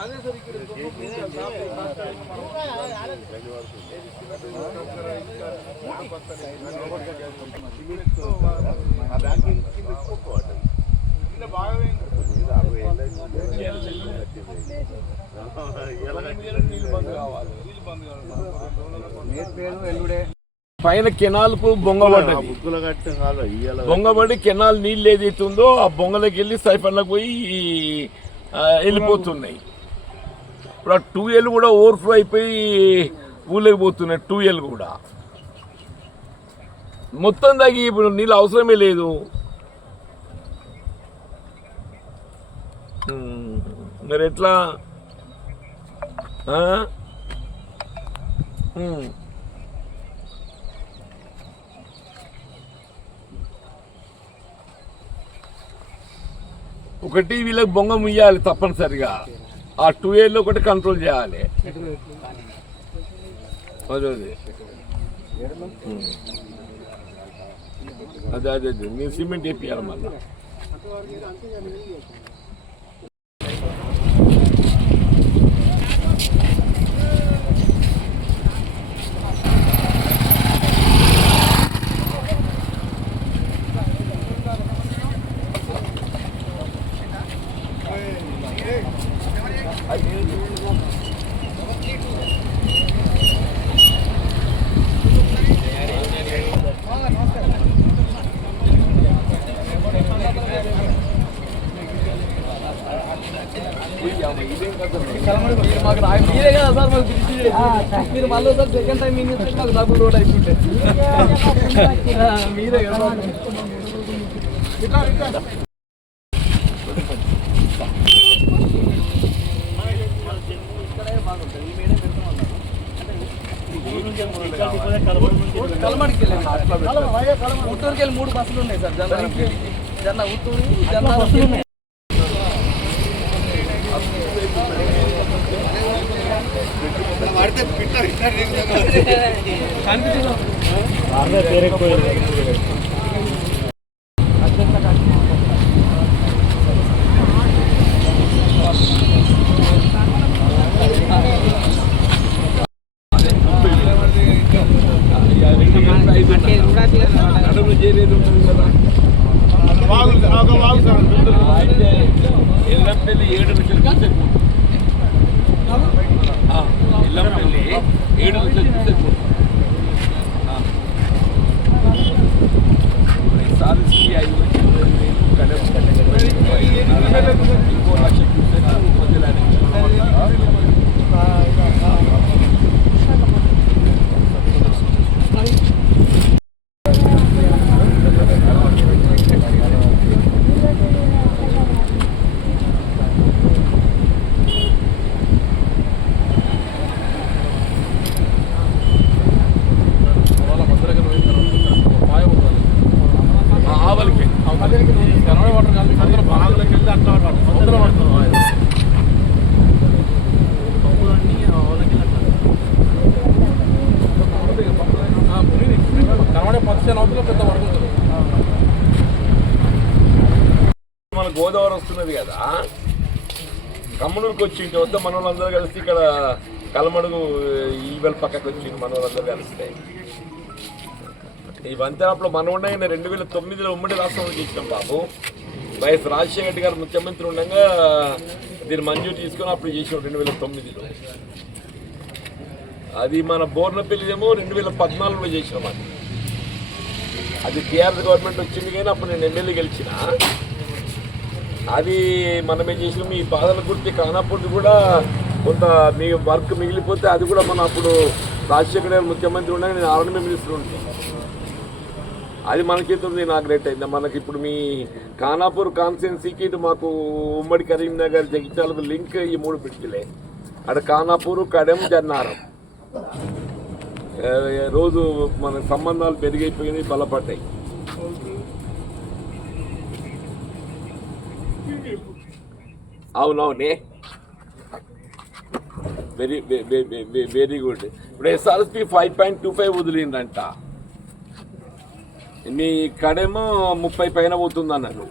అదే సార్ ఇక్కడ పైన కెనాల్కు బొంగబడ్డది. బొంగబడి కెనాల్ నీళ్ళు ఏదైతుందో ఆ బొంగలోకి వెళ్ళి సైఫన్లకు పోయి వెళ్ళిపోతున్నాయి. ఇప్పుడు ఆ 2L కూడా ఓవర్ఫ్లో అయిపోయి ఊళ్ళకి పోతున్నాయి. 2L కూడా మొత్తం తగ్గి ఇప్పుడు నీళ్ళు అవసరమే లేదు. మరి ఎట్లా? ఒకటి వీళ్ళకి బొంగ ముయ్యాలి తప్పనిసరిగా. ఆ 2L ఒకటి కంట్రోల్ చేయాలి. అదే అదే అదే మీరు సిమెంట్ వేపియాలి మళ్ళీ. మీరే కదా సార్ మాకు మీరు మళ్ళీ సార్ సెకండ్ టైం ఏం చేస్తే మాకు డబుల్ రోడ్ అయిపోతే మీరే కదా. కలమడికి వెళ్ళాము. ఉత్తూరుకి వెళ్ళి 3 బస్సులు ఉన్నాయి సార్. జన్న ఉత్తూరు జన్న ఉన్నాయి. ఎల్లంపల్లి 7 లక్షలు ఎల్లంపల్లి 7 లక్షలు సాధించి 5 లక్షలు ఇంకో 1 లక్ష మన గోదావరి వస్తున్నది కదా, కమ్మనూరుకి వచ్చి వద్ద మన వాళ్ళందరూ కలిసి ఇక్కడ కలమడుగు ఈవెల్ పక్కకు వచ్చి మన వాళ్ళందరూ కలిస్తే ఈ వంతెనప్పుడు మనం ఉండగానే 2009లో ఉమ్మడి రాష్ట్రంలో చేసినాం బాబు. వైఎస్ రాజశేఖర రెడ్డి గారు ముఖ్యమంత్రి ఉండగా దీన్ని మంజూరు తీసుకొని అప్పుడు చేసినాం 2009లో. అది మన బోర్నపల్లిదేమో 2014లో చేసినాం. అది టీఆర్ఎస్ గవర్నమెంట్ వచ్చింది కానీ అప్పుడు నేను ఎమ్మెల్యే గెలిచిన. అది మనమే చేసినాం. ఈ బాధల గురించి కానప్పుడు కూడా కొంత మీ వర్క్ మిగిలిపోతే అది కూడా మన అప్పుడు రాజశేఖర గారు ముఖ్యమంత్రి ఉండగా నేను ఆర్ఎండ్బి మినిస్టర్ ఉంటాను. అది మనకైతుంది ఇనాగ్రేట్ అయింది. మనకి ఇప్పుడు మీ ఖానాపూర్ కాన్స్టిట్యున్సీకి ఇటు మాకు ఉమ్మడి కరీంనగర్ జగిత్యాలకు లింక్ ఈ 3 బ్రిడ్జిలే. అక్కడ ఖానాపూర్, కడెం, జన్నారం రోజు మన సంబంధాలు పెరిగైపోయినాయి, బలపడ్డాయి. అవునవునే, వెరీ గుడ్. ఇప్పుడు ఎస్ఆర్ఎస్పి 5.25 వదిలిందంట, మీ కడేమో 30 పైన పోతుంది అన్నారు.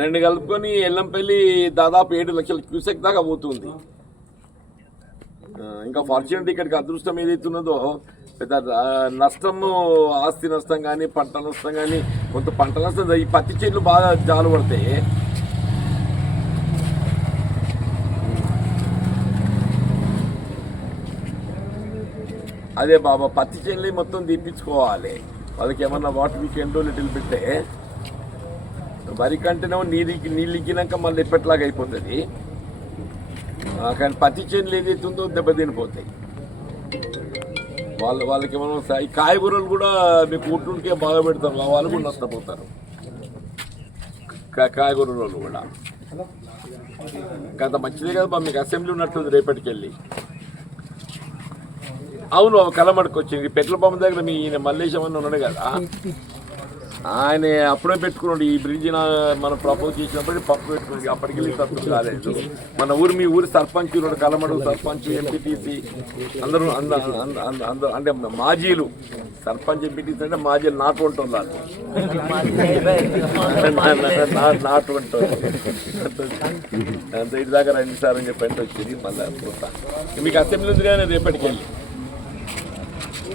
రెండు కలుపుకొని ఎల్లంపల్లి దాదాపు 7 లక్షల క్యూసెక్ దాకా పోతుంది. ఇంకా ఫార్చునేట్ ఇక్కడికి అదృష్టం ఏదైతున్నదో పెద్ద నష్టము, ఆస్తి నష్టం కానీ పంట నష్టం కానీ, కొంత పంట నష్టం. ఈ పత్తి చెట్లు బాగా జాలు పడతాయి. అదే బాబా, పత్తి చెల్లి మొత్తం తీపించుకోవాలి. వాళ్ళకి ఏమన్నా వాటర్ వీకెండ్ లిటిల్ పెట్టే వరి కంటేనేమో నీళ్ళు ఇగ్గినాక మళ్ళీ ఎప్పట్లాగా అయిపోతుంది. కానీ పత్తి చేనులు ఏదైతుందో దెబ్బతినిపోతాయి. వాళ్ళకి ఏమన్నా ఈ కాయగూరలు కూడా మీకు ఊటుంటే బాగా పెడతారు, వాళ్ళు కూడా నష్టపోతారు. కాయగూరలు కూడా అంత మంచిదే కదా మీకు. అసెంబ్లీ ఉన్నట్టుంది రేపటికెళ్ళి. అవును, కలమడకు వచ్చింది. పెట్ల బొమ్మ దగ్గర మీ ఈయన మల్లేశం అని ఉన్నాడు కదా, ఆయన అప్పుడే పెట్టుకున్నాడు. ఈ బ్రిడ్జ్ మనం ప్రపోజ్ చేసినప్పుడు పప్పు పెట్టుకున్నాడు. అప్పటికి వెళ్ళి సర్పంచ్ కాలేదు. మన ఊరు, మీ ఊరి సర్పంచ్ ఉన్నాడు, కలమడు సర్పంచ్, ఎంపీటీసీ అందరూ అంటే మాజీలు. సర్పంచ్ ఎంపీటీసీ అంటే మాజీలు, నాటు ఉంటారు. నాటు ఉంటారు అంత ఇది దాకా రండి సార్ అని చెప్పి అంటే వచ్చింది. మళ్ళీ మీకు అసెంబ్లీ ఉంది కానీ రేపటికి వెళ్ళి